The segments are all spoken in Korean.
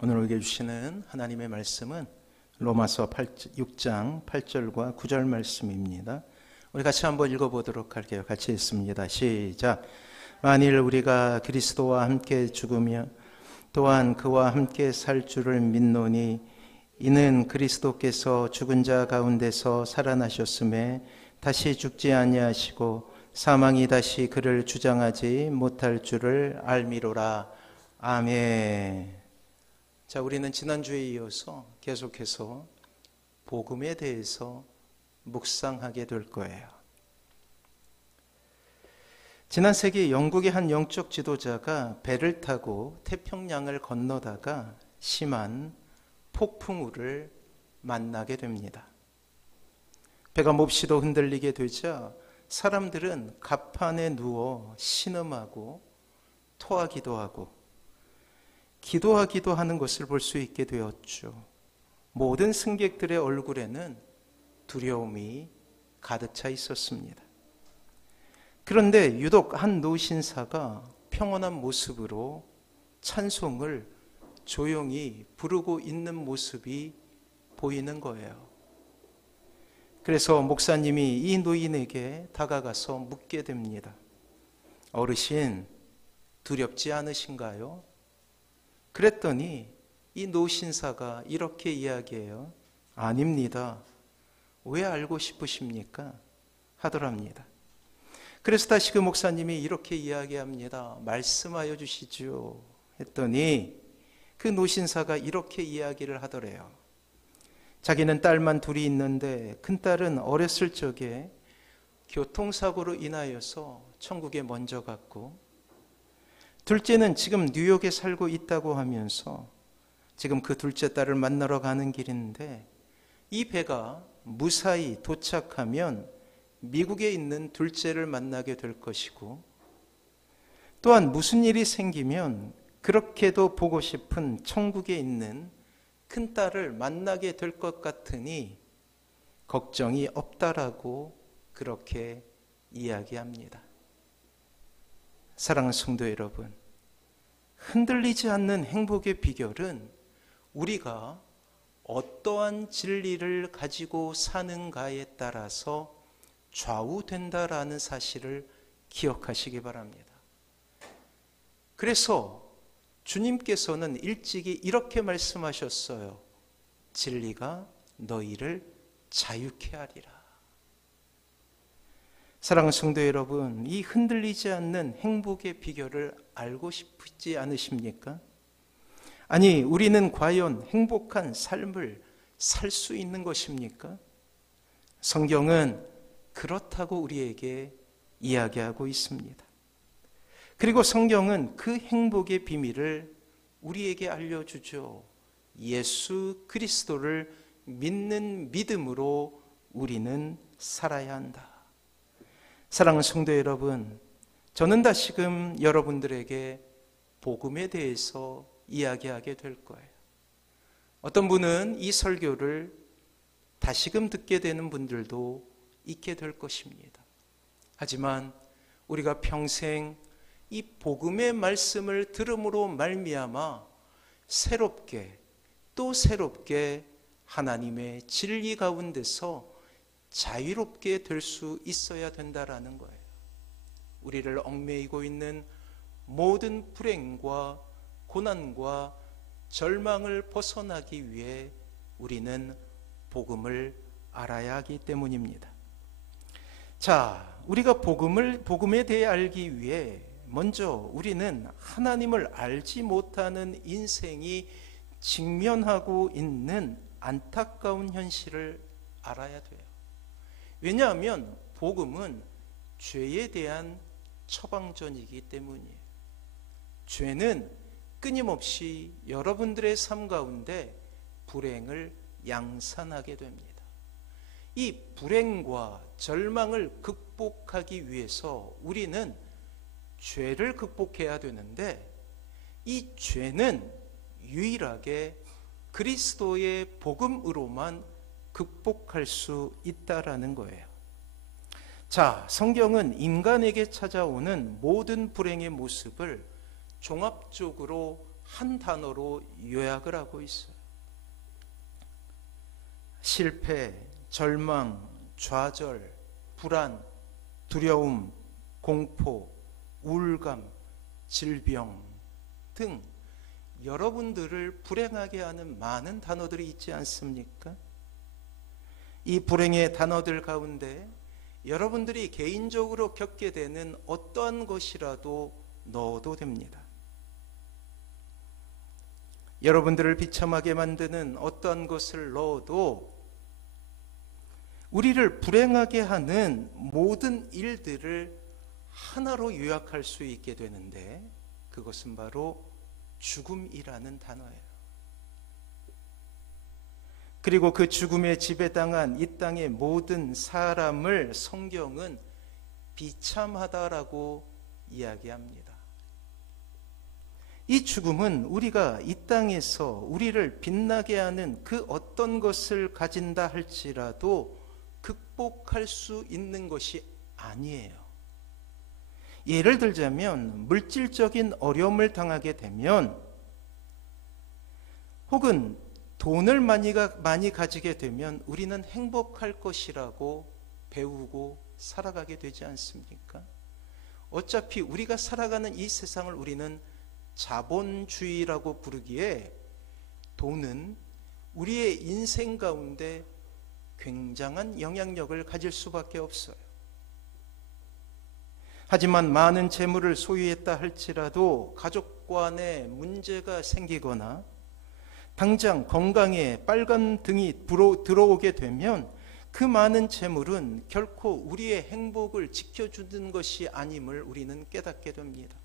오늘 우리에게 주시는 하나님의 말씀은 로마서 6장 8절과 9절 말씀입니다. 우리 같이 한번 읽어보도록 할게요. 같이 읽습니다. 시작. 만일 우리가 그리스도와 함께 죽으며 또한 그와 함께 살 줄을 믿노니 이는 그리스도께서 죽은 자 가운데서 살아나셨음에 다시 죽지 아니하시고 사망이 다시 그를 주장하지 못할 줄을 알미로라. 아멘. 자, 우리는 지난주에 이어서 계속해서 복음에 대해서 묵상하게 될 거예요. 지난 세기 영국의 한 영적 지도자가 배를 타고 태평양을 건너다가 심한 폭풍우를 만나게 됩니다. 배가 몹시도 흔들리게 되자 사람들은 갑판에 누워 신음하고 토하기도 하고 기도하기도 하는 것을 볼 수 있게 되었죠. 모든 승객들의 얼굴에는 두려움이 가득 차 있었습니다. 그런데 유독 한 노신사가 평온한 모습으로 찬송을 조용히 부르고 있는 모습이 보이는 거예요. 그래서 목사님이 이 노인에게 다가가서 묻게 됩니다. 어르신, 두렵지 않으신가요? 그랬더니 이 노신사가 이렇게 이야기해요. 아닙니다. 왜 알고 싶으십니까? 하더랍니다. 그래서 다시 그 목사님이 이렇게 이야기합니다. 말씀하여 주시죠. 했더니 그 노신사가 이렇게 이야기를 하더래요. 자기는 딸만 둘이 있는데 큰딸은 어렸을 적에 교통사고로 인하여서 천국에 먼저 갔고 둘째는 지금 뉴욕에 살고 있다고 하면서 지금 그 둘째 딸을 만나러 가는 길인데 이 배가 무사히 도착하면 미국에 있는 둘째를 만나게 될 것이고 또한 무슨 일이 생기면 그렇게도 보고 싶은 천국에 있는 큰딸을 만나게 될 것 같으니 걱정이 없다라고 그렇게 이야기합니다. 사랑하는 성도 여러분, 흔들리지 않는 행복의 비결은 우리가 어떠한 진리를 가지고 사는가에 따라서 좌우된다라는 사실을 기억하시기 바랍니다. 그래서 주님께서는 일찍이 이렇게 말씀하셨어요. 진리가 너희를 자유케 하리라. 사랑하는 성도 여러분, 이 흔들리지 않는 행복의 비결을 알고 싶지 않으십니까? 아니, 우리는 과연 행복한 삶을 살 수 있는 것입니까? 성경은 그렇다고 우리에게 이야기하고 있습니다. 그리고 성경은 그 행복의 비밀을 우리에게 알려주죠. 예수 그리스도를 믿는 믿음으로 우리는 살아야 한다. 사랑하는 성도 여러분, 저는 다시금 여러분들에게 복음에 대해서 이야기하게 될 거예요. 어떤 분은 이 설교를 다시금 듣게 되는 분들도 있게 될 것입니다. 하지만 우리가 평생 이 복음의 말씀을 들음으로 말미암아 새롭게 또 새롭게 하나님의 진리 가운데서 자유롭게 될 수 있어야 된다라는 거예요. 우리를 얽매이고 있는 모든 불행과 고난과 절망을 벗어나기 위해 우리는 복음을 알아야 하기 때문입니다. 자, 우리가 복음에 대해 알기 위해 먼저 우리는 하나님을 알지 못하는 인생이 직면하고 있는 안타까운 현실을 알아야 돼요. 왜냐하면 복음은 죄에 대한 처방전이기 때문이에요. 죄는 끊임없이 여러분들의 삶 가운데 불행을 양산하게 됩니다. 이 불행과 절망을 극복하기 위해서 우리는 죄를 극복해야 되는데 이 죄는 유일하게 그리스도의 복음으로만 극복할 수 있다라는 거예요. 자, 성경은 인간에게 찾아오는 모든 불행의 모습을 종합적으로 한 단어로 요약을 하고 있어요. 실패, 절망, 좌절, 불안, 두려움, 공포, 우울감, 질병 등 여러분들을 불행하게 하는 많은 단어들이 있지 않습니까? 이 불행의 단어들 가운데 여러분들이 개인적으로 겪게 되는 어떠한 것이라도 넣어도 됩니다. 여러분들을 비참하게 만드는 어떠한 것을 넣어도 우리를 불행하게 하는 모든 일들을 하나로 요약할 수 있게 되는데, 그것은 바로 죽음이라는 단어예요. 그리고 그 죽음에 지배당한 이 땅의 모든 사람을 성경은 비참하다라고 이야기합니다. 이 죽음은 우리가 이 땅에서 우리를 빛나게 하는 그 어떤 것을 가진다 할지라도 극복할 수 있는 것이 아니에요. 예를 들자면 물질적인 어려움을 당하게 되면, 혹은 돈을 많이 가지게 되면 우리는 행복할 것이라고 배우고 살아가게 되지 않습니까? 어차피 우리가 살아가는 이 세상을 우리는 자본주의라고 부르기에 돈은 우리의 인생 가운데 굉장한 영향력을 가질 수밖에 없어요. 하지만 많은 재물을 소유했다 할지라도 가족 간에 문제가 생기거나 당장 건강에 빨간 등이 들어오게 되면 그 많은 재물은 결코 우리의 행복을 지켜주는 것이 아님을 우리는 깨닫게 됩니다.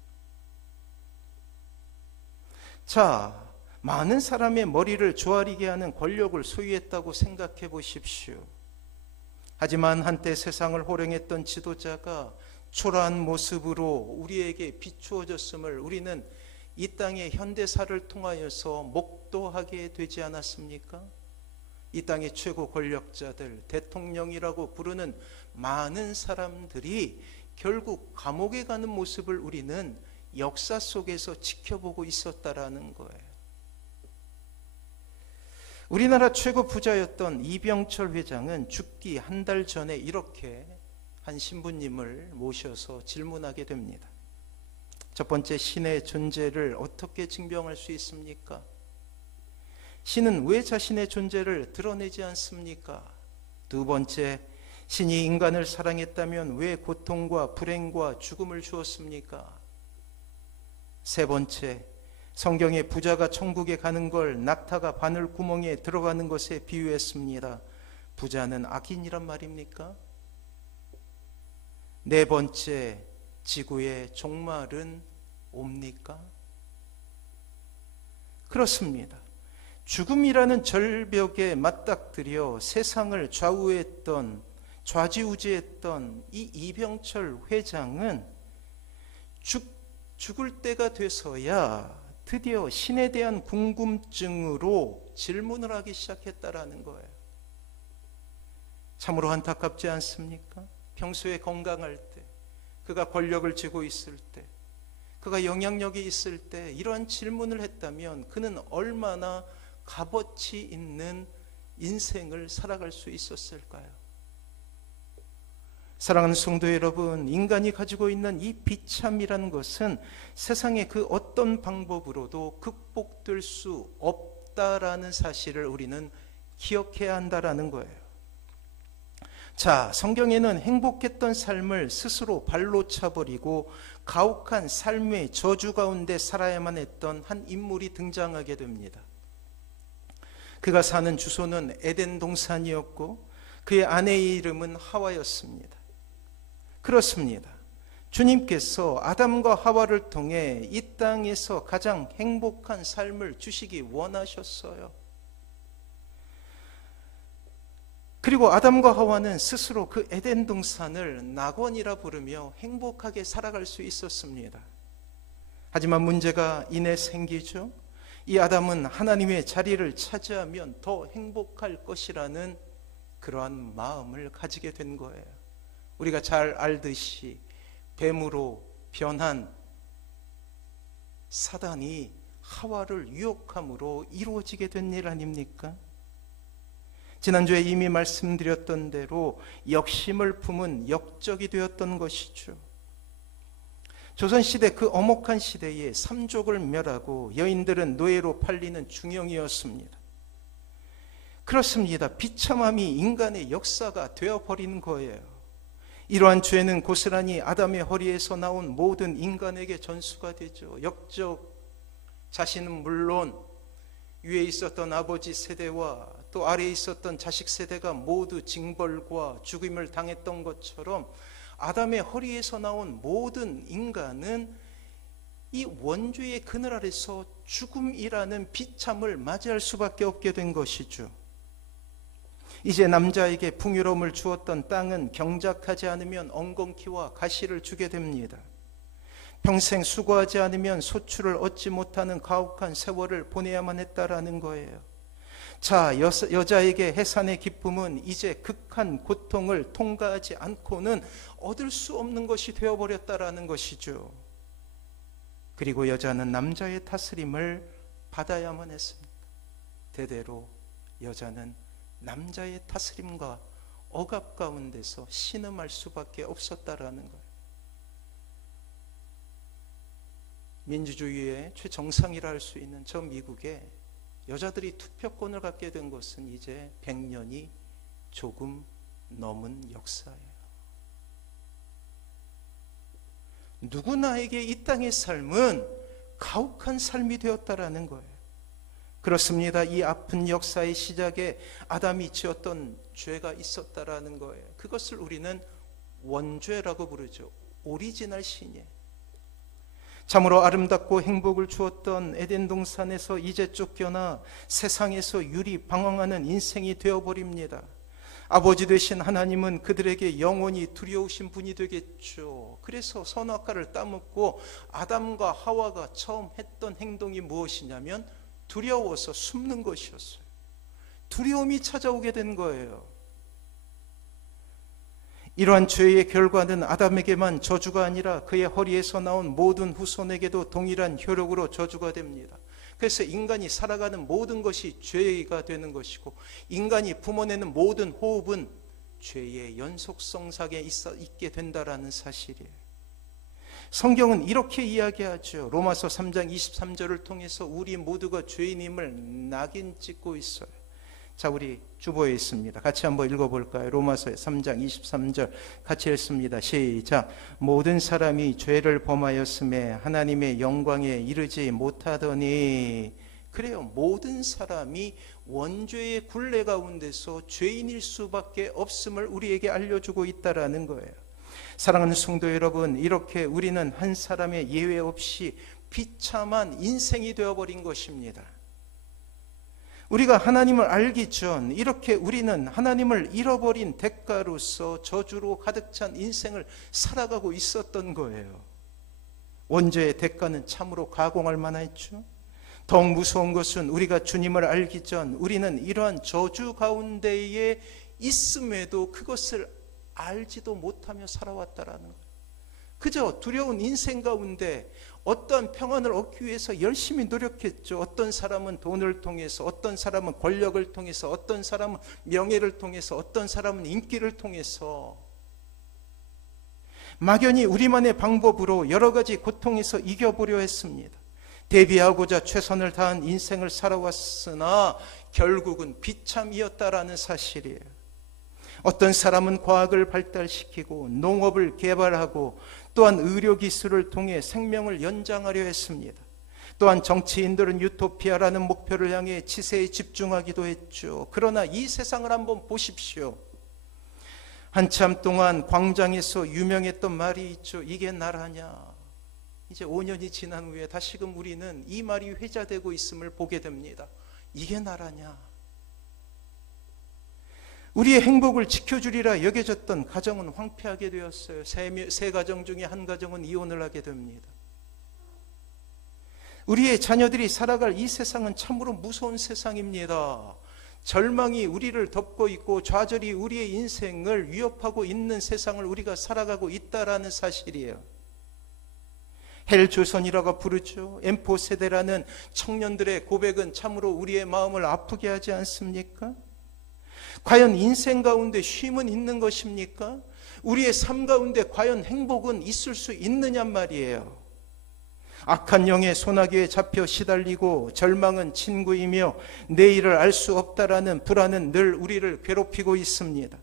자, 많은 사람의 머리를 조아리게 하는 권력을 소유했다고 생각해 보십시오. 하지만 한때 세상을 호령했던 지도자가 초라한 모습으로 우리에게 비추어졌음을 우리는 이 땅의 현대사를 통하여서 목도하게 되지 않았습니까? 이 땅의 최고 권력자들, 대통령이라고 부르는 많은 사람들이 결국 감옥에 가는 모습을 우리는 역사 속에서 지켜보고 있었다라는 거예요. 우리나라 최고 부자였던 이병철 회장은 죽기 한 달 전에 이렇게 한 신부님을 모셔서 질문하게 됩니다. 첫 번째, 신의 존재를 어떻게 증명할 수 있습니까? 신은 왜 자신의 존재를 드러내지 않습니까? 두 번째, 신이 인간을 사랑했다면 왜 고통과 불행과 죽음을 주었습니까? 세 번째, 성경의 부자가 천국에 가는 걸 낙타가 바늘 구멍에 들어가는 것에 비유했습니다. 부자는 악인이란 말입니까? 네 번째, 지구의 종말은 옵니까? 그렇습니다. 죽음이라는 절벽에 맞닥뜨려 세상을 좌지우지했던 이 이병철 회장은 죽을 때가 돼서야 드디어 신에 대한 궁금증으로 질문을 하기 시작했다라는 거예요. 참으로 안타깝지 않습니까? 평소에 건강할 때, 그가 권력을 쥐고 있을 때, 그가 영향력이 있을 때 이러한 질문을 했다면 그는 얼마나 값어치 있는 인생을 살아갈 수 있었을까요? 사랑하는 성도 여러분, 인간이 가지고 있는 이 비참이라는 것은 세상의 그 어떤 방법으로도 극복될 수 없다라는 사실을 우리는 기억해야 한다라는 거예요. 자, 성경에는 행복했던 삶을 스스로 발로 차버리고 가혹한 삶의 저주 가운데 살아야만 했던 한 인물이 등장하게 됩니다. 그가 사는 주소는 에덴 동산이었고 그의 아내의 이름은 하와였습니다. 그렇습니다. 주님께서 아담과 하와를 통해 이 땅에서 가장 행복한 삶을 주시기 원하셨어요. 그리고 아담과 하와는 스스로 그 에덴 동산을 낙원이라 부르며 행복하게 살아갈 수 있었습니다. 하지만 문제가 이내 생기죠. 이 아담은 하나님의 자리를 차지하면 더 행복할 것이라는 그러한 마음을 가지게 된 거예요. 우리가 잘 알듯이 뱀으로 변한 사단이 하와를 유혹함으로 이루어지게 된 일 아닙니까? 지난주에 이미 말씀드렸던 대로 역심을 품은 역적이 되었던 것이죠. 조선시대 그 엄혹한 시대에 삼족을 멸하고 여인들은 노예로 팔리는 중형이었습니다. 그렇습니다. 비참함이 인간의 역사가 되어버린 거예요. 이러한 죄는 고스란히 아담의 허리에서 나온 모든 인간에게 전수가 되죠. 역적 자신은 물론 위에 있었던 아버지 세대와 또 아래에 있었던 자식 세대가 모두 징벌과 죽임을 당했던 것처럼 아담의 허리에서 나온 모든 인간은 이 원죄의 그늘 아래서 죽음이라는 비참을 맞이할 수밖에 없게 된 것이죠. 이제 남자에게 풍요로움을 주었던 땅은 경작하지 않으면 엉겅퀴와 가시를 주게 됩니다. 평생 수고하지 않으면 소출을 얻지 못하는 가혹한 세월을 보내야만 했다라는 거예요. 자, 여자에게 해산의 기쁨은 이제 극한 고통을 통과하지 않고는 얻을 수 없는 것이 되어버렸다라는 것이죠. 그리고 여자는 남자의 다스림을 받아야만 했습니다. 대대로 여자는 남자의 다스림과 억압 가운데서 신음할 수밖에 없었다라는 거예요. 민주주의의 최정상이라 할 수 있는 저 미국에 여자들이 투표권을 갖게 된 것은 이제 100년이 조금 넘은 역사예요. 누구나에게 이 땅의 삶은 가혹한 삶이 되었다라는 거예요. 그렇습니다. 이 아픈 역사의 시작에 아담이 지었던 죄가 있었다라는 거예요. 그것을 우리는 원죄라고 부르죠. 오리지널 신이에요. 참으로 아름답고 행복을 주었던 에덴 동산에서 이제 쫓겨나 세상에서 유리방황하는 인생이 되어버립니다. 아버지 되신 하나님은 그들에게 영원히 두려우신 분이 되겠죠. 그래서 선악과를 따먹고 아담과 하와가 처음 했던 행동이 무엇이냐면 두려워서 숨는 것이었어요. 두려움이 찾아오게 된 거예요. 이러한 죄의 결과는 아담에게만 저주가 아니라 그의 허리에서 나온 모든 후손에게도 동일한 효력으로 저주가 됩니다. 그래서 인간이 살아가는 모든 것이 죄가 되는 것이고 인간이 뿜어내는 모든 호흡은 죄의 연속성상에 있게 된다라는 사실이에요. 성경은 이렇게 이야기하죠. 로마서 3장 23절을 통해서 우리 모두가 죄인임을 낙인 찍고 있어요. 자, 우리 주보에 있습니다. 같이 한번 읽어볼까요? 로마서 3장 23절 같이 읽습니다. 시작. 모든 사람이 죄를 범하였음에 하나님의 영광에 이르지 못하더니. 그래요. 모든 사람이 원죄의 굴레 가운데서 죄인일 수밖에 없음을 우리에게 알려주고 있다라는 거예요. 사랑하는 성도 여러분, 이렇게 우리는 한 사람의 예외 없이 비참한 인생이 되어버린 것입니다. 우리가 하나님을 알기 전 이렇게 우리는 하나님을 잃어버린 대가로서 저주로 가득 찬 인생을 살아가고 있었던 거예요. 원죄의 대가는 참으로 가공할 만했죠. 더욱 무서운 것은 우리가 주님을 알기 전 우리는 이러한 저주 가운데에 있음에도 그것을 알지도 못하며 살아왔다라는 거예요. 그저 두려운 인생 가운데 어떠한 평안을 얻기 위해서 열심히 노력했죠. 어떤 사람은 돈을 통해서, 어떤 사람은 권력을 통해서, 어떤 사람은 명예를 통해서, 어떤 사람은 인기를 통해서 막연히 우리만의 방법으로 여러 가지 고통에서 이겨보려 했습니다. 대비하고자 최선을 다한 인생을 살아왔으나 결국은 비참이었다라는 사실이에요. 어떤 사람은 과학을 발달시키고 농업을 개발하고 또한 의료기술을 통해 생명을 연장하려 했습니다. 또한 정치인들은 유토피아라는 목표를 향해 치세에 집중하기도 했죠. 그러나 이 세상을 한번 보십시오. 한참 동안 광장에서 유명했던 말이 있죠. 이게 나라냐. 이제 5년이 지난 후에 다시금 우리는 이 말이 회자되고 있음을 보게 됩니다. 이게 나라냐. 우리의 행복을 지켜주리라 여겨졌던 가정은 황폐하게 되었어요. 세 가정 중에 한 가정은 이혼을 하게 됩니다. 우리의 자녀들이 살아갈 이 세상은 참으로 무서운 세상입니다. 절망이 우리를 덮고 있고 좌절이 우리의 인생을 위협하고 있는 세상을 우리가 살아가고 있다라는 사실이에요. 헬조선이라고 부르죠. M4 세대라는 청년들의 고백은 참으로 우리의 마음을 아프게 하지 않습니까? 과연 인생 가운데 쉼은 있는 것입니까? 우리의 삶 가운데 과연 행복은 있을 수 있느냐 말이에요. 악한 영의 소나기에 잡혀 시달리고 절망은 친구이며 내일을 알 수 없다라는 불안은 늘 우리를 괴롭히고 있습니다.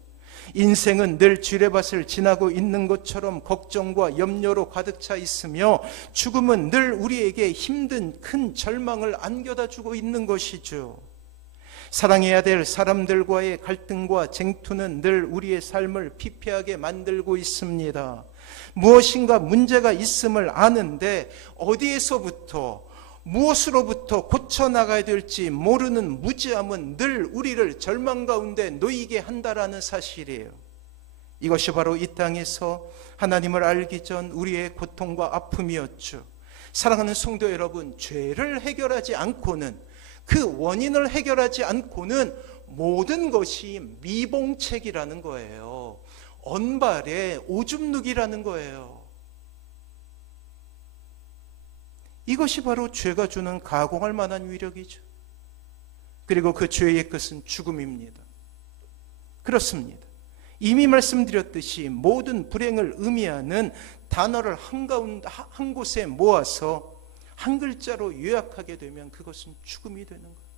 인생은 늘 지뢰밭을 지나고 있는 것처럼 걱정과 염려로 가득 차 있으며 죽음은 늘 우리에게 힘든 큰 절망을 안겨다 주고 있는 것이죠. 사랑해야 될 사람들과의 갈등과 쟁투는 늘 우리의 삶을 피폐하게 만들고 있습니다. 무엇인가 문제가 있음을 아는데 어디에서부터 무엇으로부터 고쳐나가야 될지 모르는 무지함은 늘 우리를 절망 가운데 놓이게 한다라는 사실이에요. 이것이 바로 이 땅에서 하나님을 알기 전 우리의 고통과 아픔이었죠. 사랑하는 성도 여러분, 죄를 해결하지 않고는, 그 원인을 해결하지 않고는 모든 것이 미봉책이라는 거예요. 언발의 오줌 누기라는 거예요. 이것이 바로 죄가 주는 가공할 만한 위력이죠. 그리고 그 죄의 끝은 죽음입니다. 그렇습니다. 이미 말씀드렸듯이 모든 불행을 의미하는 단어를 한 곳에 모아서 한 글자로 요약하게 되면 그것은 죽음이 되는 거예요.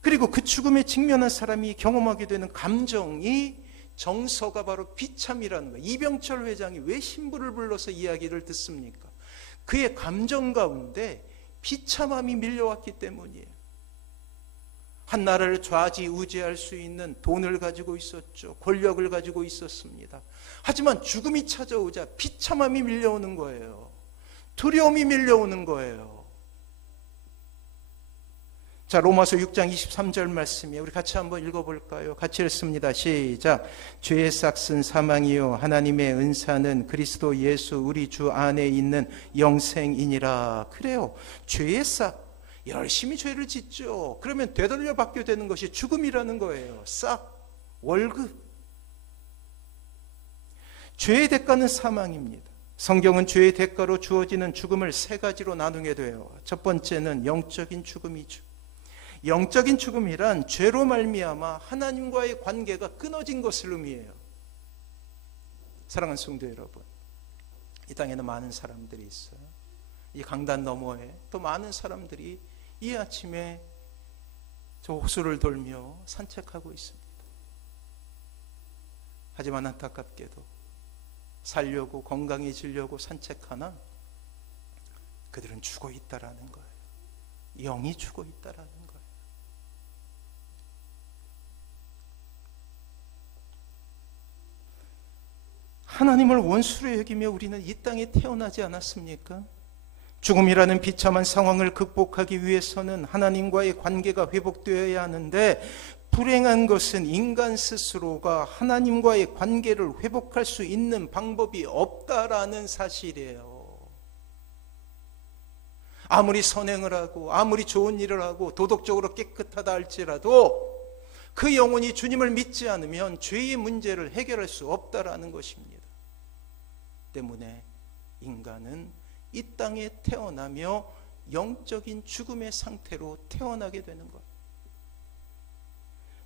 그리고 그 죽음에 직면한 사람이 경험하게 되는 감정이 정서가 바로 비참이라는 거예요. 이병철 회장이 왜 신부를 불러서 이야기를 듣습니까? 그의 감정 가운데 비참함이 밀려왔기 때문이에요. 한 나라를 좌지우지할 수 있는 돈을 가지고 있었죠. 권력을 가지고 있었습니다. 하지만 죽음이 찾아오자 비참함이 밀려오는 거예요. 두려움이 밀려오는 거예요. 자, 로마서 6장 23절 말씀이에요. 우리 같이 한번 읽어볼까요? 같이 읽습니다. 시작. 죄의 싹은 사망이요 하나님의 은사는 그리스도 예수 우리 주 안에 있는 영생이니라. 그래요. 죄의 싹. 열심히 죄를 짓죠. 그러면 되돌려 받게 되는 것이 죽음이라는 거예요. 싹. 월급. 죄의 대가는 사망입니다. 성경은 죄의 대가로 주어지는 죽음을 세 가지로 나누게 돼요. 첫 번째는 영적인 죽음이죠. 영적인 죽음이란 죄로 말미암아 하나님과의 관계가 끊어진 것을 의미해요. 사랑하는 성도 여러분, 이 땅에는 많은 사람들이 있어요. 이 강단 너머에 또 많은 사람들이 이 아침에 저 호수를 돌며 산책하고 있습니다. 하지만 안타깝게도 살려고 건강해지려고 산책하나 그들은 죽어 있다라는 거예요. 영이 죽어 있다라는 거예요. 하나님을 원수로 여기며 우리는 이 땅에 태어나지 않았습니까? 죽음이라는 비참한 상황을 극복하기 위해서는 하나님과의 관계가 회복되어야 하는데 불행한 것은 인간 스스로가 하나님과의 관계를 회복할 수 있는 방법이 없다라는 사실이에요. 아무리 선행을 하고 아무리 좋은 일을 하고 도덕적으로 깨끗하다 할지라도 그 영혼이 주님을 믿지 않으면 죄의 문제를 해결할 수 없다라는 것입니다. 때문에 인간은 이 땅에 태어나며 영적인 죽음의 상태로 태어나게 되는 것.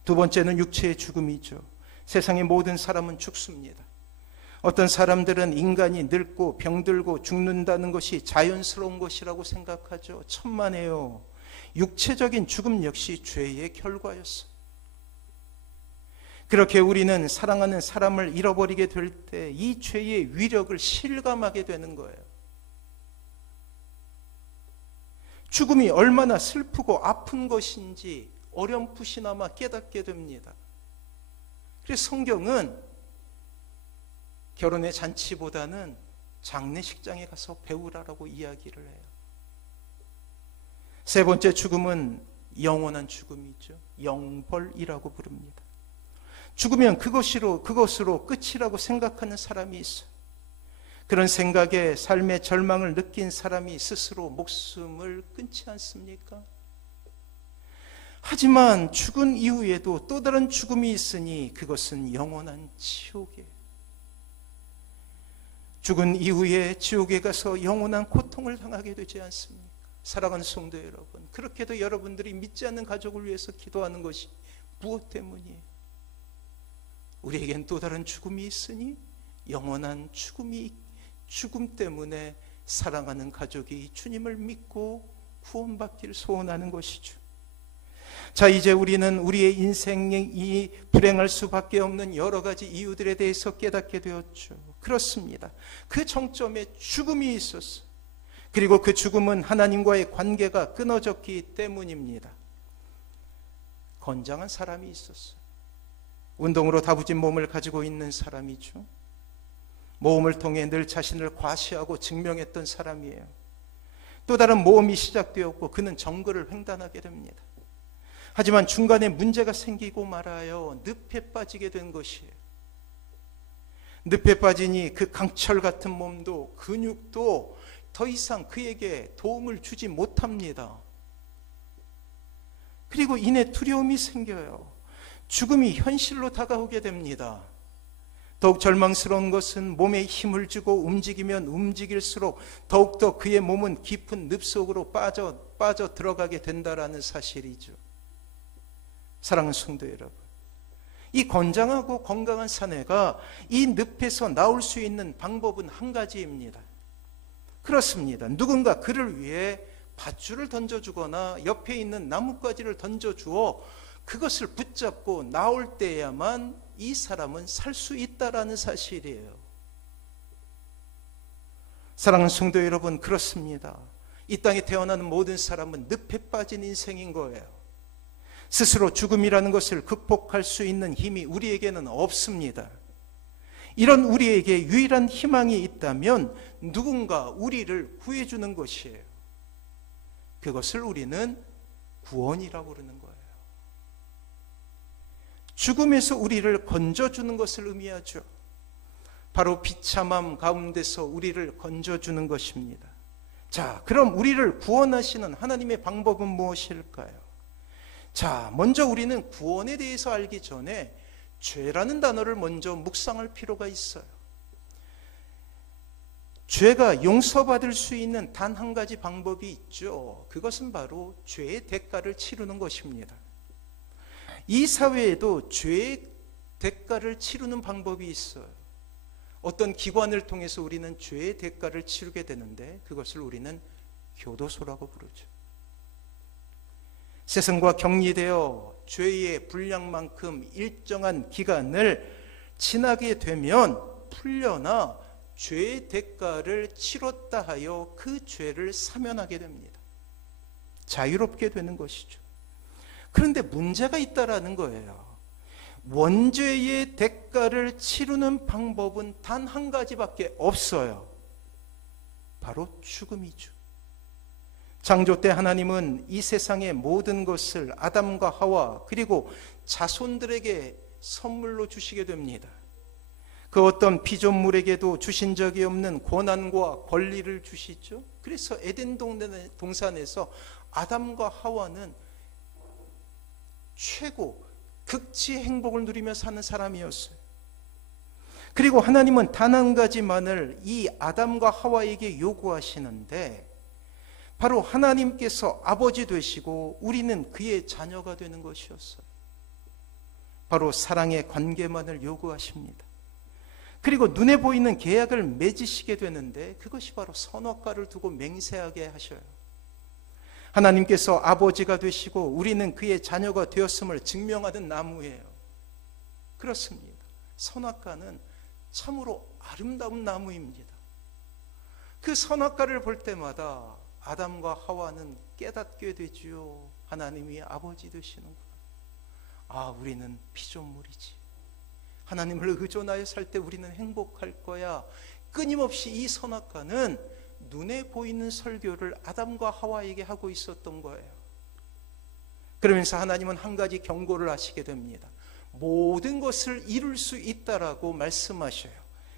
두 번째는 육체의 죽음이죠. 세상의 모든 사람은 죽습니다. 어떤 사람들은 인간이 늙고 병들고 죽는다는 것이 자연스러운 것이라고 생각하죠. 천만에요. 육체적인 죽음 역시 죄의 결과였어요. 그렇게 우리는 사랑하는 사람을 잃어버리게 될 때 이 죄의 위력을 실감하게 되는 거예요. 죽음이 얼마나 슬프고 아픈 것인지 어렴풋이나마 깨닫게 됩니다. 그래서 성경은 결혼의 잔치보다는 장례식장에 가서 배우라라고 이야기를 해요. 세 번째 죽음은 영원한 죽음이죠. 영벌이라고 부릅니다. 죽으면 그것으로 끝이라고 생각하는 사람이 있어요. 그런 생각에 삶의 절망을 느낀 사람이 스스로 목숨을 끊지 않습니까? 하지만 죽은 이후에도 또 다른 죽음이 있으니 그것은 영원한 지옥이에요. 죽은 이후에 지옥에 가서 영원한 고통을 당하게 되지 않습니까? 사랑하는 성도 여러분, 그렇게도 여러분들이 믿지 않는 가족을 위해서 기도하는 것이 무엇 때문이에요? 우리에겐 또 다른 죽음이 있으니 영원한 죽음 때문에 사랑하는 가족이 주님을 믿고 구원받기를 소원하는 것이죠. 자, 이제 우리는 우리의 인생이 불행할 수밖에 없는 여러 가지 이유들에 대해서 깨닫게 되었죠. 그렇습니다. 그 정점에 죽음이 있었어요. 그리고 그 죽음은 하나님과의 관계가 끊어졌기 때문입니다. 건장한 사람이 있었어요. 운동으로 다부진 몸을 가지고 있는 사람이죠. 모험을 통해 늘 자신을 과시하고 증명했던 사람이에요. 또 다른 모험이 시작되었고 그는 정글을 횡단하게 됩니다. 하지만 중간에 문제가 생기고 말아요. 늪에 빠지게 된 것이에요. 늪에 빠지니 그 강철 같은 몸도 근육도 더 이상 그에게 도움을 주지 못합니다. 그리고 이내 두려움이 생겨요. 죽음이 현실로 다가오게 됩니다. 더욱 절망스러운 것은 몸에 힘을 주고 움직이면 움직일수록 더욱더 그의 몸은 깊은 늪 속으로 빠져 들어가게 된다라는 사실이죠. 사랑하는 성도 여러분, 이 건장하고 건강한 사내가 이 늪에서 나올 수 있는 방법은 한 가지입니다. 그렇습니다. 누군가 그를 위해 밧줄을 던져주거나 옆에 있는 나뭇가지를 던져주어 그것을 붙잡고 나올 때야만 이 사람은 살 수 있다라는 사실이에요. 사랑하는 성도 여러분, 그렇습니다. 이 땅에 태어나는 모든 사람은 늪에 빠진 인생인 거예요. 스스로 죽음이라는 것을 극복할 수 있는 힘이 우리에게는 없습니다. 이런 우리에게 유일한 희망이 있다면 누군가 우리를 구해주는 것이에요. 그것을 우리는 구원이라고 부르는 거예요. 죽음에서 우리를 건져주는 것을 의미하죠. 바로 비참함 가운데서 우리를 건져주는 것입니다. 자, 그럼 우리를 구원하시는 하나님의 방법은 무엇일까요? 자, 먼저 우리는 구원에 대해서 알기 전에 죄라는 단어를 먼저 묵상할 필요가 있어요. 죄가 용서받을 수 있는 단 한 가지 방법이 있죠. 그것은 바로 죄의 대가를 치르는 것입니다. 이 사회에도 죄의 대가를 치르는 방법이 있어요. 어떤 기관을 통해서 우리는 죄의 대가를 치르게 되는데 그것을 우리는 교도소라고 부르죠. 세상과 격리되어 죄의 분량만큼 일정한 기간을 지나게 되면 풀려나 죄의 대가를 치렀다 하여 그 죄를 사면하게 됩니다. 자유롭게 되는 것이죠. 그런데 문제가 있다라는 거예요. 원죄의 대가를 치르는 방법은 단 한 가지밖에 없어요. 바로 죽음이죠. 창조 때 하나님은 이 세상의 모든 것을 아담과 하와 그리고 자손들에게 선물로 주시게 됩니다. 그 어떤 피조물에게도 주신 적이 없는 권한과 권리를 주시죠. 그래서 에덴 동산에서 아담과 하와는 최고 극치의 행복을 누리며 사는 사람이었어요. 그리고 하나님은 단 한 가지만을 이 아담과 하와에게 요구하시는데 바로 하나님께서 아버지 되시고 우리는 그의 자녀가 되는 것이었어요. 바로 사랑의 관계만을 요구하십니다. 그리고 눈에 보이는 계약을 맺으시게 되는데 그것이 바로 선악과를 두고 맹세하게 하셔요. 하나님께서 아버지가 되시고 우리는 그의 자녀가 되었음을 증명하는 나무예요. 그렇습니다. 선악과는 참으로 아름다운 나무입니다. 그 선악과를 볼 때마다 아담과 하와는 깨닫게 되지요. 하나님이 아버지 되시는구나. 아, 우리는 피조물이지. 하나님을 의존하여 살 때 우리는 행복할 거야. 끊임없이 이 선악과는 눈에 보이는 설교를 아담과 하와에게 하고 있었던 거예요. 그러면서 하나님은 한 가지 경고를 하시게 됩니다. 모든 것을 이룰 수 있다라고 말씀하셔요.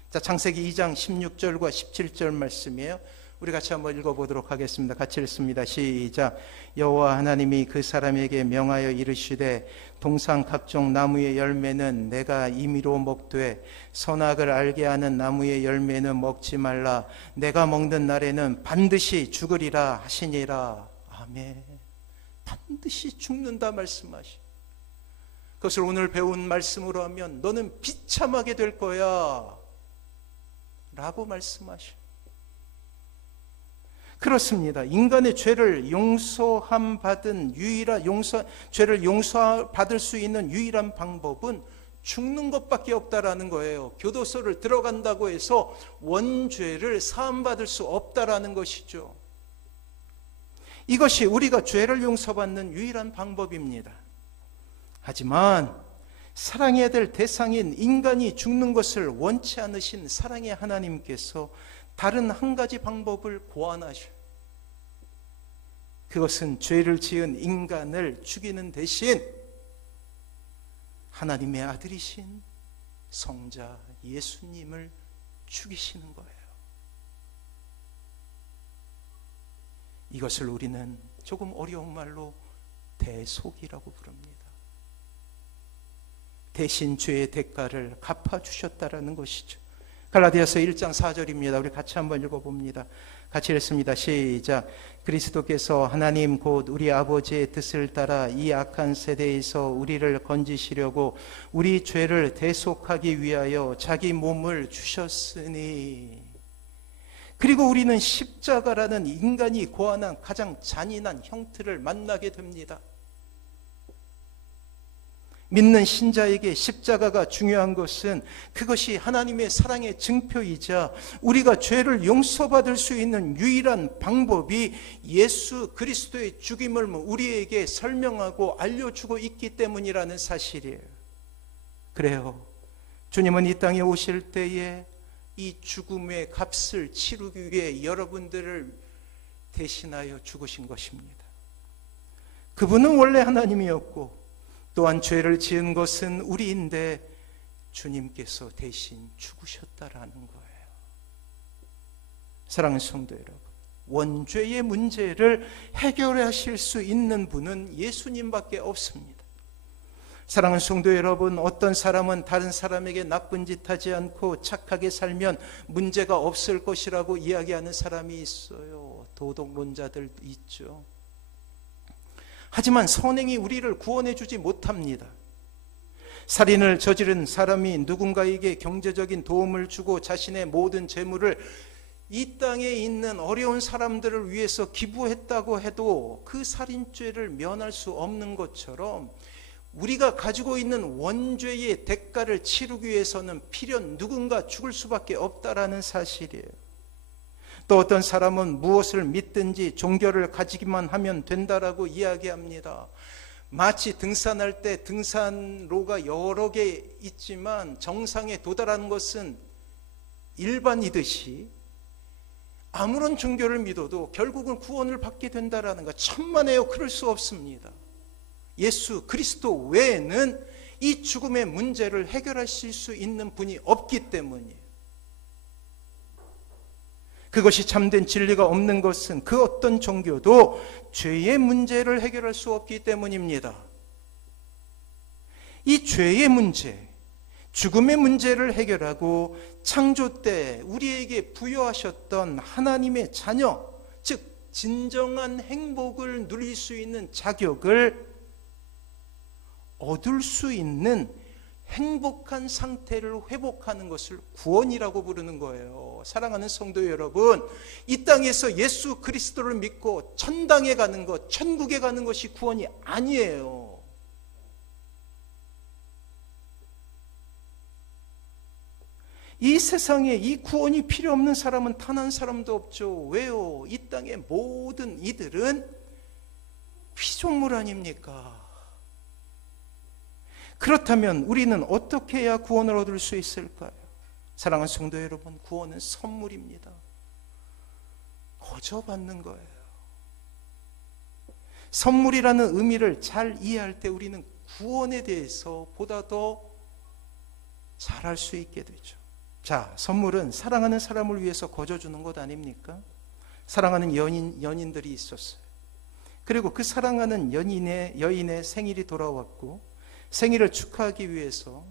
자, 창세기 2장 16절과 17절 말씀이에요. 우리 같이 한번 읽어보도록 하겠습니다. 같이 읽습니다. 시작. 여호와 하나님이 그 사람에게 명하여 이르시되 동산 각종 나무의 열매는 내가 임의로 먹되 선악을 알게 하는 나무의 열매는 먹지 말라. 내가 먹는 날에는 반드시 죽으리라 하시니라. 아멘. 반드시 죽는다 말씀하시. 그것을 오늘 배운 말씀으로 하면 너는 비참하게 될 거야 라고 말씀하셔. 그렇습니다. 인간의 죄를 죄를 용서받을 수 있는 유일한 방법은 죽는 것밖에 없다라는 거예요. 교도소를 들어간다고 해서 원죄를 사함받을 수 없다라는 것이죠. 이것이 우리가 죄를 용서받는 유일한 방법입니다. 하지만 사랑해야 될 대상인 인간이 죽는 것을 원치 않으신 사랑의 하나님께서 다른 한 가지 방법을 고안하셔요. 그것은 죄를 지은 인간을 죽이는 대신 하나님의 아들이신 성자 예수님을 죽이시는 거예요. 이것을 우리는 조금 어려운 말로 대속이라고 부릅니다. 대신 죄의 대가를 갚아주셨다라는 것이죠. 갈라디아서 1장 4절입니다. 우리 같이 한번 읽어봅니다. 같이 읽습니다. 시작. 그리스도께서 하나님 곧 우리 아버지의 뜻을 따라 이 악한 세대에서 우리를 건지시려고 우리 죄를 대속하기 위하여 자기 몸을 주셨으니. 그리고 우리는 십자가라는 인간이 고안한 가장 잔인한 형틀을 만나게 됩니다. 믿는 신자에게 십자가가 중요한 것은 그것이 하나님의 사랑의 증표이자 우리가 죄를 용서받을 수 있는 유일한 방법이 예수 그리스도의 죽임을 우리에게 설명하고 알려주고 있기 때문이라는 사실이에요. 그래요. 주님은 이 땅에 오실 때에 이 죽음의 값을 치르기 위해 여러분들을 대신하여 죽으신 것입니다. 그분은 원래 하나님이었고 또한 죄를 지은 것은 우리인데 주님께서 대신 죽으셨다라는 거예요. 사랑하는 성도 여러분, 원죄의 문제를 해결하실 수 있는 분은 예수님밖에 없습니다. 사랑하는 성도 여러분, 어떤 사람은 다른 사람에게 나쁜 짓 하지 않고 착하게 살면 문제가 없을 것이라고 이야기하는 사람이 있어요. 도덕론자들 있죠. 하지만 선행이 우리를 구원해 주지 못합니다. 살인을 저지른 사람이 누군가에게 경제적인 도움을 주고 자신의 모든 재물을 이 땅에 있는 어려운 사람들을 위해서 기부했다고 해도 그 살인죄를 면할 수 없는 것처럼 우리가 가지고 있는 원죄의 대가를 치르기 위해서는 필연 누군가 죽을 수밖에 없다라는 사실이에요. 또 어떤 사람은 무엇을 믿든지 종교를 가지기만 하면 된다라고 이야기합니다. 마치 등산할 때 등산로가 여러 개 있지만 정상에 도달하는 것은 일반이듯이 아무런 종교를 믿어도 결국은 구원을 받게 된다라는 것, 천만에요. 그럴 수 없습니다. 예수 그리스도 외에는 이 죽음의 문제를 해결하실 수 있는 분이 없기 때문이에요. 그것이 참된 진리가 없는 것은 그 어떤 종교도 죄의 문제를 해결할 수 없기 때문입니다. 이 죄의 문제, 죽음의 문제를 해결하고 창조 때 우리에게 부여하셨던 하나님의 자녀, 즉 진정한 행복을 누릴 수 있는 자격을 얻을 수 있는 행복한 상태를 회복하는 것을 구원이라고 부르는 거예요. 사랑하는 성도 여러분, 이 땅에서 예수 그리스도를 믿고 천당에 가는 것, 천국에 가는 것이 구원이 아니에요. 이 세상에 이 구원이 필요 없는 사람은 단 한 사람도 없죠. 왜요? 이 땅의 모든 이들은 피조물 아닙니까? 그렇다면 우리는 어떻게 해야 구원을 얻을 수 있을까요? 사랑하는 성도 여러분, 구원은 선물입니다. 거저 받는 거예요. 선물이라는 의미를 잘 이해할 때 우리는 구원에 대해서 보다 더 잘 알 수 있게 되죠. 자, 선물은 사랑하는 사람을 위해서 거저 주는 것 아닙니까? 사랑하는 연인들이 있었어요. 그리고 그 사랑하는 여인의 생일이 돌아왔고 생일을 축하하기 위해서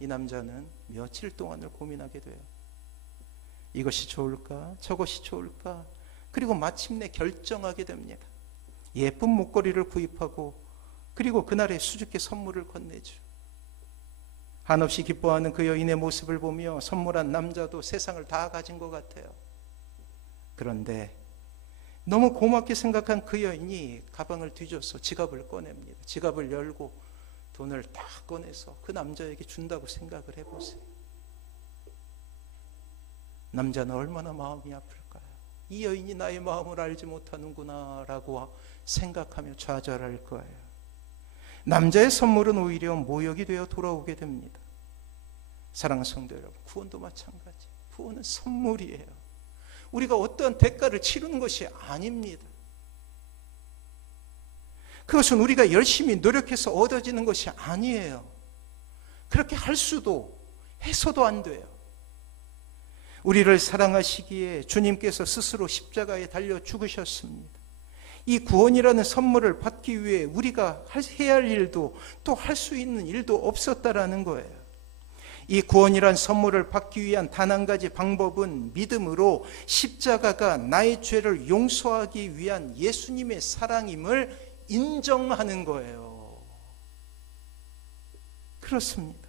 이 남자는 며칠 동안을 고민하게 돼요. 이것이 좋을까? 저것이 좋을까? 그리고 마침내 결정하게 됩니다. 예쁜 목걸이를 구입하고 그리고 그날의 수줍게 선물을 건네죠. 한없이 기뻐하는 그 여인의 모습을 보며 선물한 남자도 세상을 다 가진 것 같아요. 그런데 너무 고맙게 생각한 그 여인이 가방을 뒤져서 지갑을 꺼냅니다. 지갑을 열고 돈을 딱 꺼내서 그 남자에게 준다고 생각을 해보세요. 남자는 얼마나 마음이 아플까요? 이 여인이 나의 마음을 알지 못하는구나 라고 생각하며 좌절할 거예요. 남자의 선물은 오히려 모욕이 되어 돌아오게 됩니다. 사랑하는 성도 여러분, 구원도 마찬가지. 구원은 선물이에요. 우리가 어떠한 대가를 치르는 것이 아닙니다. 그것은 우리가 열심히 노력해서 얻어지는 것이 아니에요. 그렇게 할 수도 해서도 안 돼요. 우리를 사랑하시기에 주님께서 스스로 십자가에 달려 죽으셨습니다. 이 구원이라는 선물을 받기 위해 우리가 해야 할 일도 또 할 수 있는 일도 없었다라는 거예요. 이 구원이란 선물을 받기 위한 단 한 가지 방법은 믿음으로 십자가가 나의 죄를 용서하기 위한 예수님의 사랑임을 인정하는 거예요. 그렇습니다.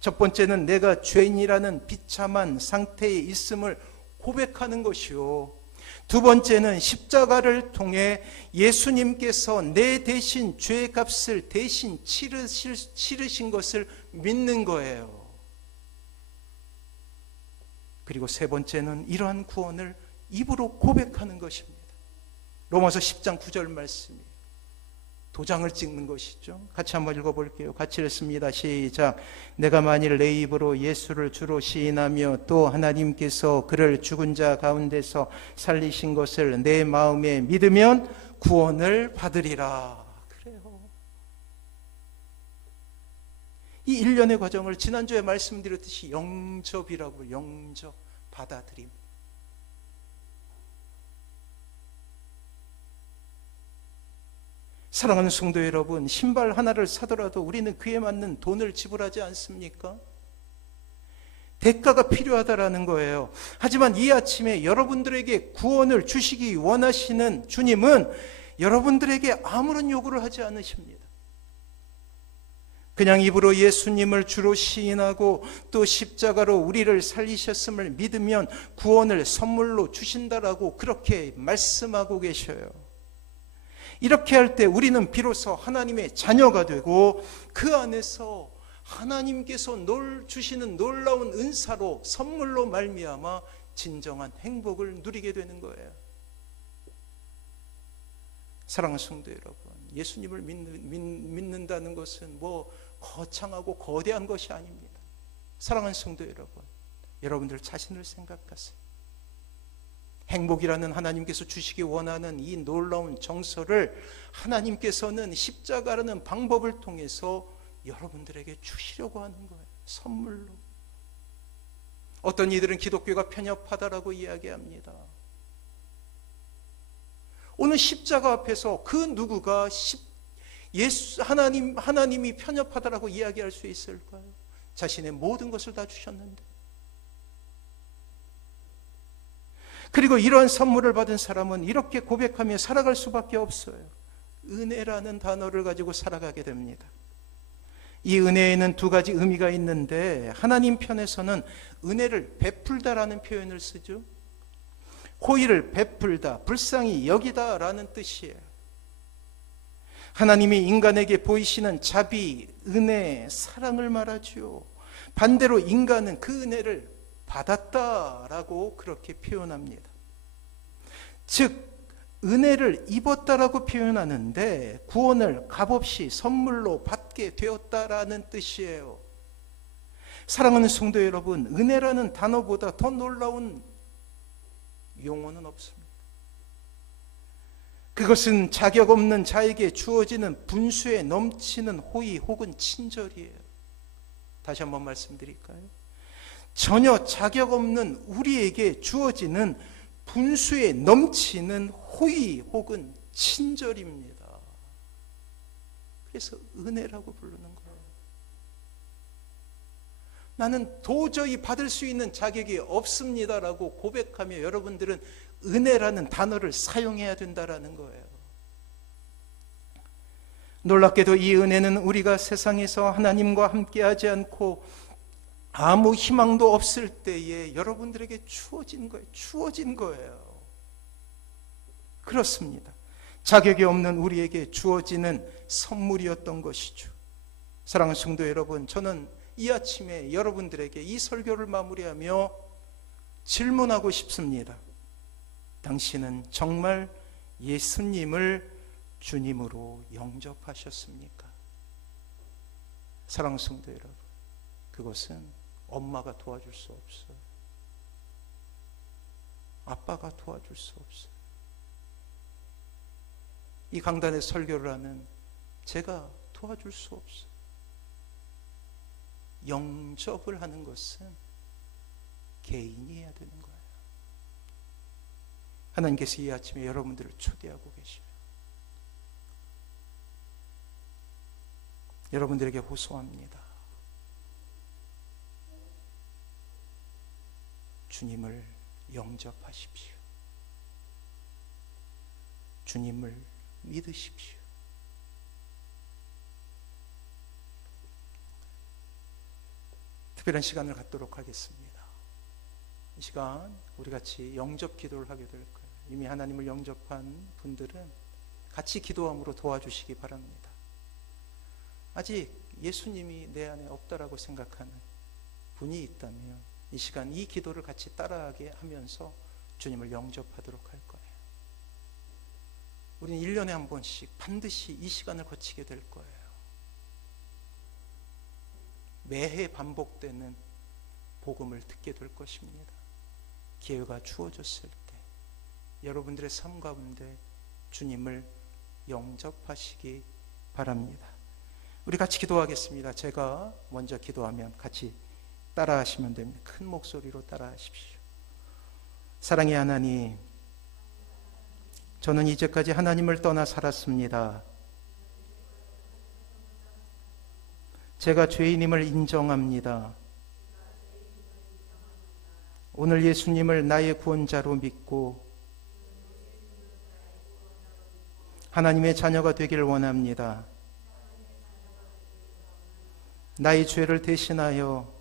첫 번째는 내가 죄인이라는 비참한 상태에 있음을 고백하는 것이요. 두 번째는 십자가를 통해 예수님께서 내 대신 죄의 값을 대신 치르신 것을 믿는 거예요. 그리고 세 번째는 이러한 구원을 입으로 고백하는 것입니다. 로마서 10장 9절 말씀이 도장을 찍는 것이죠. 같이 한번 읽어볼게요. 같이 읽습니다. 시작. 내가 만일 내 입으로 예수를 주로 시인하며 또 하나님께서 그를 죽은 자 가운데서 살리신 것을 내 마음에 믿으면 구원을 받으리라. 그래요. 이 일련의 과정을 지난주에 말씀드렸듯이 영접이라고, 영접, 받아들임. 사랑하는 성도 여러분, 신발 하나를 사더라도 우리는 그에 맞는 돈을 지불하지 않습니까? 대가가 필요하다라는 거예요. 하지만 이 아침에 여러분들에게 구원을 주시기 원하시는 주님은 여러분들에게 아무런 요구를 하지 않으십니다. 그냥 입으로 예수님을 주로 시인하고 또 십자가로 우리를 살리셨음을 믿으면 구원을 선물로 주신다라고 그렇게 말씀하고 계셔요. 이렇게 할 때 우리는 비로소 하나님의 자녀가 되고 그 안에서 하나님께서 주시는 놀라운 은사로 선물로 말미암아 진정한 행복을 누리게 되는 거예요. 사랑하는 성도 여러분, 예수님을 믿는다는 것은 뭐 거창하고 거대한 것이 아닙니다. 사랑하는 성도 여러분, 여러분들 자신을 생각하세요. 행복이라는 하나님께서 주시기 원하는 이 놀라운 정서를 하나님께서는 십자가라는 방법을 통해서 여러분들에게 주시려고 하는 거예요. 선물로. 어떤 이들은 기독교가 편협하다라고 이야기합니다. 오늘 십자가 앞에서 그 누구가 하나님이 편협하다라고 이야기할 수 있을까요? 자신의 모든 것을 다 주셨는데. 그리고 이러한 선물을 받은 사람은 이렇게 고백하며 살아갈 수밖에 없어요. 은혜라는 단어를 가지고 살아가게 됩니다. 이 은혜에는 두 가지 의미가 있는데 하나님 편에서는 은혜를 베풀다라는 표현을 쓰죠. 호의를 베풀다, 불쌍히 여기다라는 뜻이에요. 하나님이 인간에게 보이시는 자비, 은혜, 사랑을 말하죠. 반대로 인간은 그 은혜를 받았다라고 그렇게 표현합니다. 즉 은혜를 입었다라고 표현하는데 구원을 값없이 선물로 받게 되었다라는 뜻이에요. 사랑하는 성도 여러분, 은혜라는 단어보다 더 놀라운 용어는 없습니다. 그것은 자격 없는 자에게 주어지는 분수에 넘치는 호의 혹은 친절이에요. 다시 한번 말씀드릴까요? 전혀 자격 없는 우리에게 주어지는 분수에 넘치는 호의 혹은 친절입니다. 그래서 은혜라고 부르는 거예요. 나는 도저히 받을 수 있는 자격이 없습니다라고 고백하며 여러분들은 은혜라는 단어를 사용해야 된다라는 거예요. 놀랍게도 이 은혜는 우리가 세상에서 하나님과 함께하지 않고 아무 희망도 없을 때에 여러분들에게 주어진 거예요. 주어진 거예요. 그렇습니다. 자격이 없는 우리에게 주어지는 선물이었던 것이죠. 사랑하는 성도 여러분, 저는 이 아침에 여러분들에게 이 설교를 마무리하며 질문하고 싶습니다. 당신은 정말 예수님을 주님으로 영접하셨습니까? 사랑하는 성도 여러분, 그것은 엄마가 도와줄 수 없어요. 아빠가 도와줄 수 없어요. 이 강단에 설교를 하는 제가 도와줄 수 없어요. 영접을 하는 것은 개인이 해야 되는 거예요. 하나님께서 이 아침에 여러분들을 초대하고 계시며 여러분들에게 호소합니다. 주님을 영접하십시오. 주님을 믿으십시오. 특별한 시간을 갖도록 하겠습니다. 이 시간 우리 같이 영접 기도를 하게 될 거예요. 이미 하나님을 영접한 분들은 같이 기도함으로 도와주시기 바랍니다. 아직 예수님이 내 안에 없다라고 생각하는 분이 있다면 이 시간 이 기도를 같이 따라하게 하면서 주님을 영접하도록 할 거예요. 우리는 1년에 한 번씩 반드시 이 시간을 거치게 될 거예요. 매해 반복되는 복음을 듣게 될 것입니다. 기회가 주어졌을 때 여러분들의 삶 가운데 주님을 영접하시기 바랍니다. 우리 같이 기도하겠습니다. 제가 먼저 기도하면 같이 따라하시면 됩니다. 큰 목소리로 따라하십시오. 사랑의 하나님, 저는 이제까지 하나님을 떠나 살았습니다. 제가 죄인임을 인정합니다. 오늘 예수님을 나의 구원자로 믿고 하나님의 자녀가 되기를 원합니다. 나의 죄를 대신하여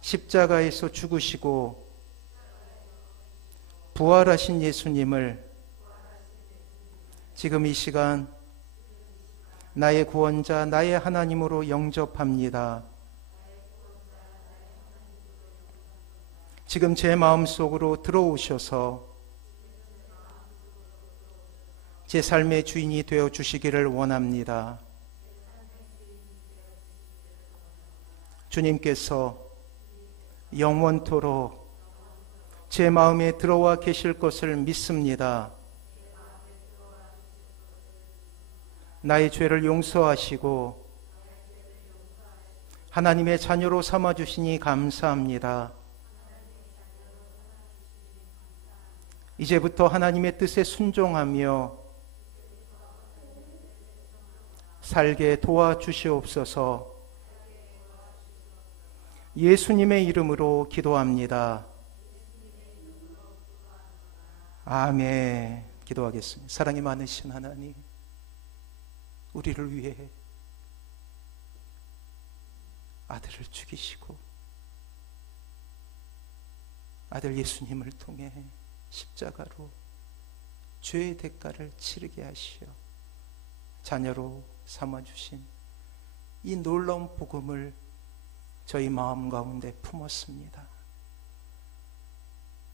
십자가에서 죽으시고 부활하신 예수님을 지금 이 시간 나의 구원자, 나의 하나님으로 영접합니다. 지금 제 마음속으로 들어오셔서 제 삶의 주인이 되어 주시기를 원합니다. 주님께서 영원토록 제 마음에 들어와 계실 것을 믿습니다. 나의 죄를 용서하시고 하나님의 자녀로 삼아주시니 감사합니다. 이제부터 하나님의 뜻에 순종하며 살게 도와주시옵소서. 예수님의 이름으로 기도합니다. 아멘. 기도하겠습니다. 사랑이 많으신 하나님, 우리를 위해 아들을 죽이시고 아들 예수님을 통해 십자가로 죄의 대가를 치르게 하시어 자녀로 삼아주신 이 놀라운 복음을 저희 마음 가운데 품었습니다.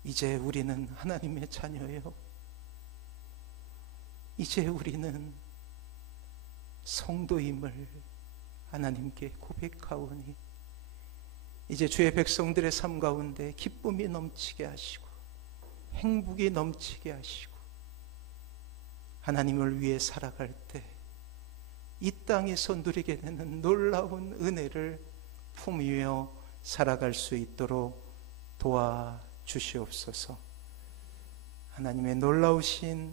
이제 우리는 하나님의 자녀예요. 이제 우리는 성도임을 하나님께 고백하오니 이제 주의 백성들의 삶 가운데 기쁨이 넘치게 하시고 행복이 넘치게 하시고 하나님을 위해 살아갈 때 이 땅에서 누리게 되는 놀라운 은혜를 품으며 살아갈 수 있도록 도와주옵소서. 주시옵소서. 하나님의 놀라우신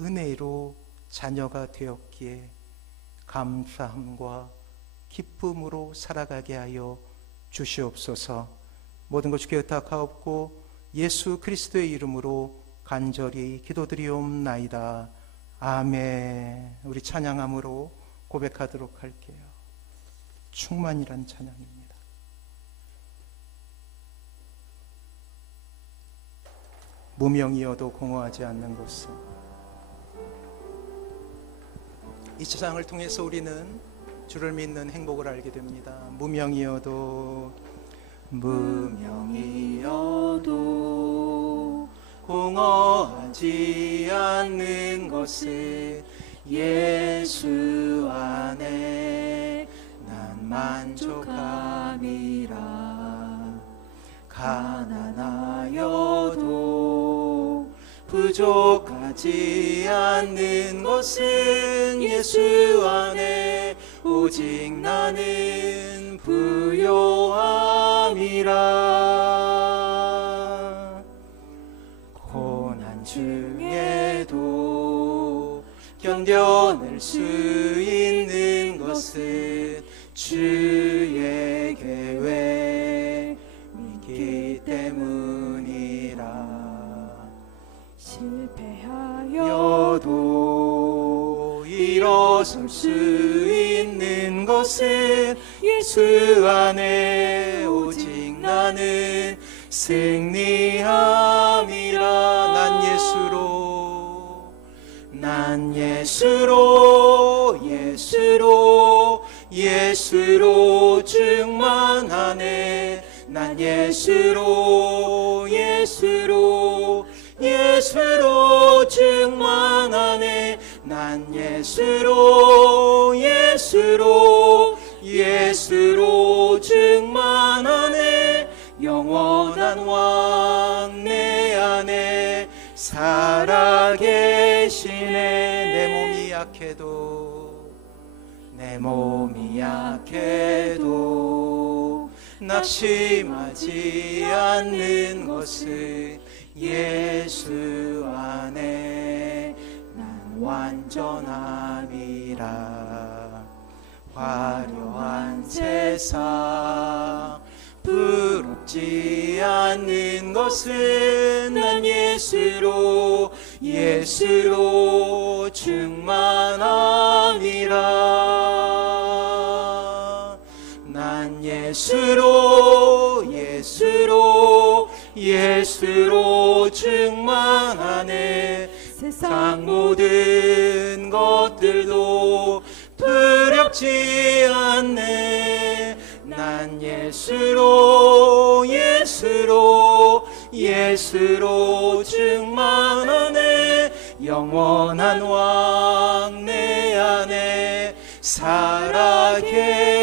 은혜로 자녀가 되었기에 감사함과 기쁨으로 살아가게 하여 주시옵소서. 모든 것 주께 의탁하옵고 예수 그리스도의 이름으로 간절히 기도드리옵나이다. 아멘. 우리 찬양함으로 고백하도록 할게요. 충만이란 찬양입니다. 무명이어도 공허하지 않는 곳에, 이 찬양을 통해서 우리는 주를 믿는 행복을 알게 됩니다. 무명이어도 공허하지 않는 것은 예수 안에 난 만족함이라. 가난하여도 부족하지 않는 것은 예수 안에 오직 나는 부요함이라. 고난 중에도 견뎌낼 수 있는 것은 주의 계획 믿기 때문이라. 실패하여도 일어설 수 있는 것은 예수 안에 오직 나는 승리함이라. 난 예수로 충만하네. 난 예수로 충만하네. 난 예수로 충만하네. 영원한 왕 내 안에 살아계시네. 내 몸이 약해도 낙심하지 않는 것은 예수 안에 난 완전함이라. 화려한 세상 부럽지 않는 것은 난 예수로 충만함이라. 난 예수로 충만하네. 세상 모든 것들도 두렵지 않네. 난 예수로 충만하네. 영원한 왕 내 안에 살아계시네.